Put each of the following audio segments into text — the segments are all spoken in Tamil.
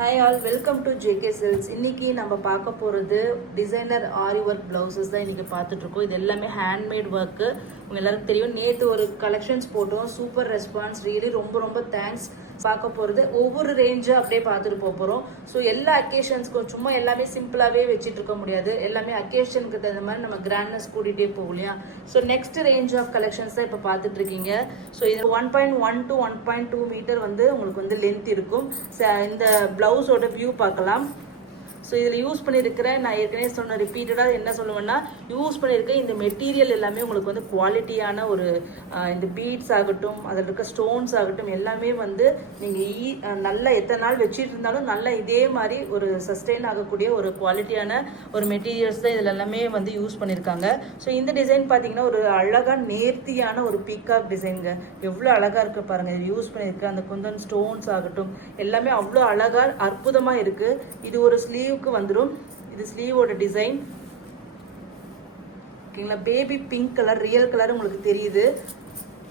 Hi all, welcome to JK Silks. இன்னைக்கு நம்ம பார்க்க போறது டிசைனர் ஆரி ஒர்க் பிளவுசஸ் தான் இன்னைக்கு பார்த்துட்டு இருக்கோம். இது எல்லாமே ஹேண்ட்மேட் ஒர்க். உங்க எல்லாருக்கும் தெரியும், நேற்று ஒரு கலெக்ஷன்ஸ் போட்டோம், சூப்பர் ரெஸ்பான்ஸ், ரியலி ரொம்ப தேங்க்ஸ். பார்க்க போகிறது ஒவ்வொரு ரேஞ்சு அப்படியே பார்த்துட்டு போகிறோம். ஸோ எல்லா அக்கேஷன்ஸ்க்கும் சும்மா எல்லாமே சிம்பிளாகவே வச்சுட்டு இருக்க முடியாது, எல்லாமே அக்கேஷனுக்கு தகுந்த மாதிரி நம்ம கிராண்ட்னஸ் கூட்டிகிட்டே போகும் இல்லையா. So next range of collections தான் இப்போ பார்த்துட்டு இருக்கீங்க. ஸோ இது 1.1 to 1.2 மீட்டர் வந்து உங்களுக்கு வந்து லென்த் இருக்கும். இந்த பிளவுஸோட வியூ பார்க்கலாம். ஸோ இதில் யூஸ் பண்ணியிருக்கிற, நான் ஏற்கனவே சொன்ன ரிப்பீட்டடாக என்ன சொல்லுவேன்னா, யூஸ் பண்ணியிருக்க இந்த மெட்டீரியல் எல்லாமே உங்களுக்கு வந்து குவாலிட்டியான ஒரு இந்த பீட்ஸ் ஆகட்டும், அதில் இருக்க ஸ்டோன்ஸ் ஆகட்டும், எல்லாமே வந்து நீங்கள் நல்லா எத்தனை நாள் வச்சுட்டு இருந்தாலும் நல்லா இதே மாதிரி ஒரு சஸ்டெயின் ஆகக்கூடிய ஒரு குவாலிட்டியான ஒரு மெட்டீரியல்ஸ் தான் இதில் எல்லாமே வந்து யூஸ் பண்ணியிருக்காங்க. ஸோ இந்த டிசைன் பார்த்தீங்கன்னா ஒரு அழகாக நேர்த்தியான ஒரு பீகாக் டிசைனுங்க. எவ்வளோ அழகாக இருக்குது பாருங்கள். இது யூஸ் பண்ணியிருக்க அந்த குந்தன் ஸ்டோன்ஸ் ஆகட்டும் எல்லாமே அவ்வளோ அழகாக அற்புதமாக இருக்குது. இது ஒரு ஸ்லீவ் வந்துரும். இது ஸ்லீவோட டிசைன் ஓகேங்களா. Baby pink colour, real colour உங்களுக்கு தெரியுது.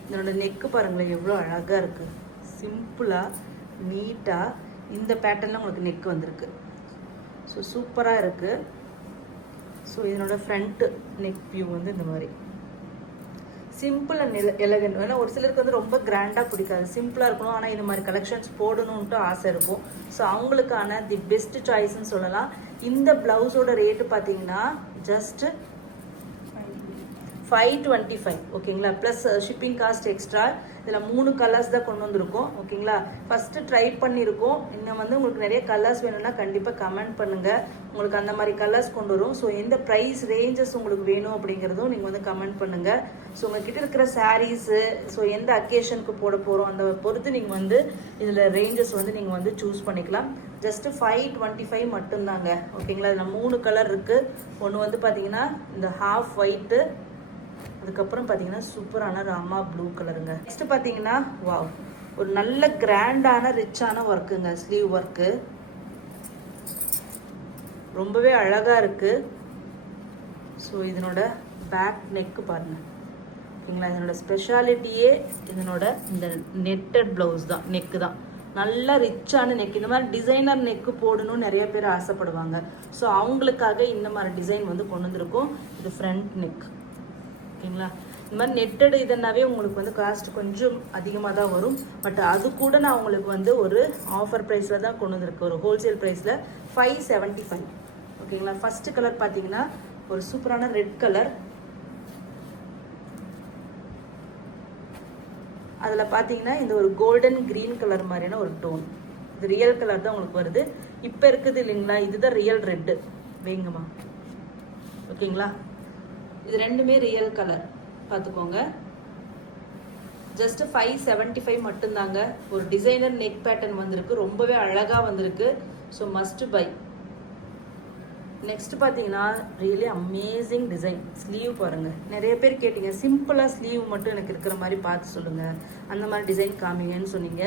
இதனோட நெக்கு பாருங்களேன் எவ்வளோ அழகா இருக்கு. சிம்பிளா நீட்டா இந்த பேட்டர்ன்ல உங்களுக்கு நெக் வந்திருக்கு. ஸோ சூப்பரா இருக்கு. ஸோ இதனோட ஃப்ரண்ட் நெக் வியூ வந்து இந்த மாதிரி சிம்பிள் அண்ட் எலகன்ட். ஏன்னா ஒரு சிலருக்கு வந்து ரொம்ப கிராண்டாக பிடிக்காது, சிம்பிளாக இருக்கணும், ஆனால் இந்த மாதிரி கலெக்ஷன்ஸ் போடணுன்ட்டு ஆசை இருக்கும். ஸோ அவங்களுக்கான தி பெஸ்ட் சாய்ஸ்ன்னு சொல்லலாம். இந்த பிளவுஸோட ரேட்டு பார்த்தீங்கன்னா ஜஸ்ட் 525 ஓகேங்களா. Plus shipping cost extra. இதில் 3 கலர்ஸ் தான் கொண்டு வந்திருக்கோம் ஓகேங்களா. ஃபஸ்ட்டு ட்ரை பண்ணியிருக்கோம். இன்னும் வந்து உங்களுக்கு நிறைய கலர்ஸ் வேணும்னா கண்டிப்பாக கமெண்ட் பண்ணுங்கள், உங்களுக்கு அந்த மாதிரி கலர்ஸ் கொண்டு வரும். ஸோ எந்த ப்ரைஸ் ரேஞ்சஸ் உங்களுக்கு வேணும் அப்படிங்கிறதும் நீங்கள் வந்து கமெண்ட் பண்ணுங்கள். ஸோ உங்ககிட்ட இருக்கிற சாரீஸு, ஸோ எந்த அக்கேஷனுக்கு போட போகிறோம் அந்த பொறுத்து நீங்கள் வந்து இதில் ரேஞ்சஸ் வந்து நீங்கள் வந்து சூஸ் பண்ணிக்கலாம். ஜஸ்ட்டு 525 மட்டும்தாங்க ஓகேங்களா. இதில் 3 கலர் இருக்குது. ஒன்று வந்து பார்த்தீங்கன்னா இந்த ஹாஃப் ஒயிட்டு, அதுக்கப்புறம் பார்த்தீங்கன்னா சூப்பரான ராமா ப்ளூ கலருங்க. நெக்ஸ்ட் பார்த்தீங்கன்னா வாவ், ஒரு நல்ல கிராண்டான ரிச்சான ஒர்க்குங்க. ஸ்லீவ் ஒர்க்கு ரொம்பவே அழகா இருக்கு. ஸோ இதனோட பேக் நெக்கு பாருங்க ஓகேங்களா. இதனோட ஸ்பெஷாலிட்டியே இதனோட இந்த நெட்டட் பிளவுஸ் தான், நெக்கு தான். நல்லா ரிச்சான நெக். இந்த மாதிரி டிசைனர் நெக்கு போடணும்னு நிறைய பேர் ஆசைப்படுவாங்க. ஸோ அவங்களுக்காக இந்த மாதிரி டிசைன் வந்து கொண்டு வந்திருக்கோம். இது ஃப்ரண்ட் நெக் ஓகேங்களா. இந்த மாதிரி நெட்டட் இதனாவே உங்களுக்கு வந்து காஸ்ட் கொஞ்சம் அதிகமாக தான் வரும். பட் அது கூட நான் உங்களுக்கு வந்து ஒரு ஆஃபர் ப்ரைஸில் தான் கொண்டு வந்திருக்கு, ஒரு ஹோல்சேல் ப்ரைஸில் 575 ஓகேங்களா. ஃபர்ஸ்ட் கலர் பார்த்தீங்கன்னா ஒரு சூப்பரான ரெட் கலர். அதில் பார்த்தீங்கன்னா இந்த ஒரு கோல்டன் கிரீன் கலர் மாதிரியான ஒரு டோன். இது ரியல் கலர் தான் உங்களுக்கு வருது. இப்போ இருக்குது இல்லைங்களா, இதுதான் ரியல் ரெட்டு. வேங்கம்மா ஓகேங்களா. இது ரெண்டுமே ரியல் கலர் பார்த்துக்கோங்க. ஜஸ்ட் 575 மட்டும்தாங்க. ஒரு டிசைனர் நெக் பேட்டர்ன் வந்திருக்கு, ரொம்பவே அழகாக வந்திருக்கு. So must by. நெக்ஸ்ட் பார்த்தீங்கன்னா ரியலி அமேசிங் டிசைன். ஸ்லீவ் பாருங்கள். நிறைய பேர் கேட்டீங்க சிம்பிளாக ஸ்லீவ் மட்டும் எனக்கு இருக்கிற மாதிரி பார்த்து சொல்லுங்கள், அந்த மாதிரி டிசைன் காமிங்கன்னு சொன்னீங்க.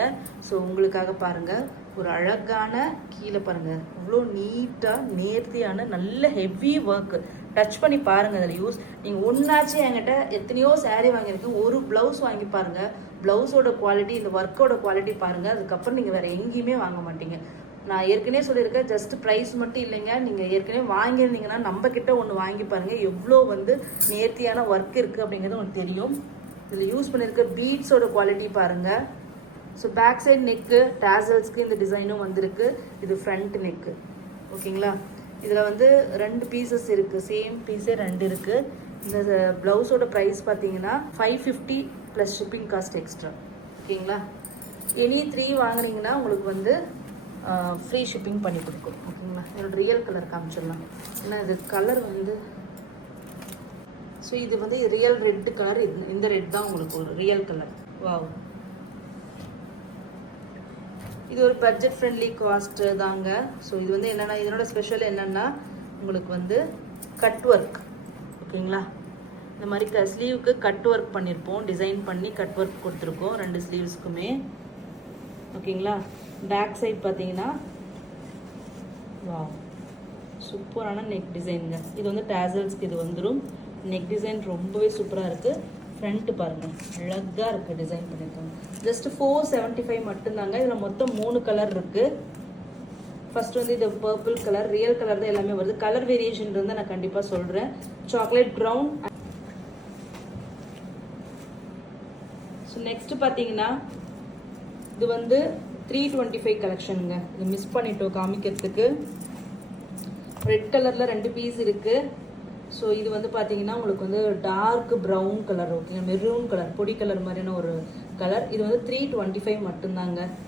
ஸோ உங்களுக்காக பாருங்கள், ஒரு அழகான கீழே பாருங்கள் இவ்வளோ நீட்டாக நேர்த்தியான நல்ல ஹெவி ஒர்க்கு. டச் பண்ணி பாருங்கள். அதில் யூஸ் நீங்கள் ஒன்றாச்சு என்கிட்ட எத்தனையோ சாரீ வாங்கியிருக்கேன், ஒரு ப்ளவுஸ் வாங்கி பாருங்கள். ப்ளவுஸோட குவாலிட்டி, இந்த ஒர்க்கோட குவாலிட்டி பாருங்கள். அதுக்கப்புறம் நீங்கள் வேறு எங்கேயுமே வாங்க மாட்டீங்க. நான் ஏற்கனவே சொல்லியிருக்கேன், ஜஸ்ட் ப்ரைஸ் மட்டும் இல்லைங்க, நீங்கள் ஏற்கனவே வாங்கியிருந்தீங்கன்னா நம்ம கிட்ட ஒன்று வாங்கி பாருங்கள், எவ்வளோ வந்து நேர்த்தியான ஒர்க் இருக்குது அப்படிங்கிறது உங்களுக்கு தெரியும். இதில் யூஸ் பண்ணியிருக்க பீட்ஸோட குவாலிட்டி பாருங்கள். ஸோ பேக் சைட் நெக்கு டேசல்ஸ்க்கு இந்த டிசைனும் வந்திருக்கு. இது ஃப்ரண்ட் நெக்கு ஓகேங்களா. இதில் வந்து 2 பீசஸ் இருக்குது, சேம் பீஸே 2 இருக்குது. இந்த ப்ளவுஸோட ப்ரைஸ் பார்த்தீங்கன்னா 550 ப்ளஸ் ஷிப்பிங் காஸ்ட் எக்ஸ்ட்ரா ஓகேங்களா. எனி 3 வாங்கினீங்கன்னா உங்களுக்கு வந்து ஃப்ரீ ஷிப்பிங் பண்ணி கொடுக்கும் ஓகேங்களா. என்னோட ரியல் கலர் காமிச்சிடலாம். ஏன்னா இது கலர் வந்து, ஸோ இது வந்து ரியல் ரெட் கலர். இந்த ரெட் தான் உங்களுக்கு ஒரு ரியல் கலர். வாவ், இது ஒரு பட்ஜெட் ஃப்ரெண்ட்லி காஸ்ட் தாங்க. ஸோ இது வந்து என்னென்னா, இதனோட ஸ்பெஷல் என்னென்னா உங்களுக்கு வந்து கட் ஒர்க் ஓகேங்களா. இந்த மாதிரி ஸ்லீவுக்கு கட் ஒர்க் பண்ணியிருப்போம், டிசைன் பண்ணி கட் ஒர்க் கொடுத்துருக்கோம் 2 ஸ்லீவ்ஸ்க்குமே ஓகேங்களா. பேக் சைட் பார்த்தீங்கன்னா வாவ், சூப்பரான நெக் டிசைனுங்க. இது வந்து டேசல்ஸ்க்கு இது வந்துடும். நெக் டிசைன் ரொம்பவே சூப்பராக இருக்குது. ஃப்ரண்ட் பாருங்கள் அழகாக இருக்குது, டிசைன் பண்ணியிருக்காங்க. ஜஸ்ட் 475 மட்டும்தாங்க. இதில் மொத்தம் 3 கலர் இருக்குது. ஃபர்ஸ்ட் வந்து இது பர்பிள் கலர், ரியல் கலர் தான் எல்லாமே வருது. கலர் வேரியேஷன் இருந்தால் நான் கண்டிப்பாக சொல்கிறேன். Chocolate brown. ஸோ நெக்ஸ்ட் பார்த்தீங்கன்னா இது வந்து 325 கலெக்ஷனுங்க. இது மிஸ் பண்ணிட்டோம் காமிக்கிறதுக்கு. ரெட் கலரில் 2 பீஸ் இருக்குது. ஸோ இது வந்து பார்த்தீங்கன்னா உங்களுக்கு வந்து dark brown colour, okay, maroon colour, பொடி கலர் மாதிரியான ஒரு கலர். இது வந்து 325 மட்டும்தாங்க.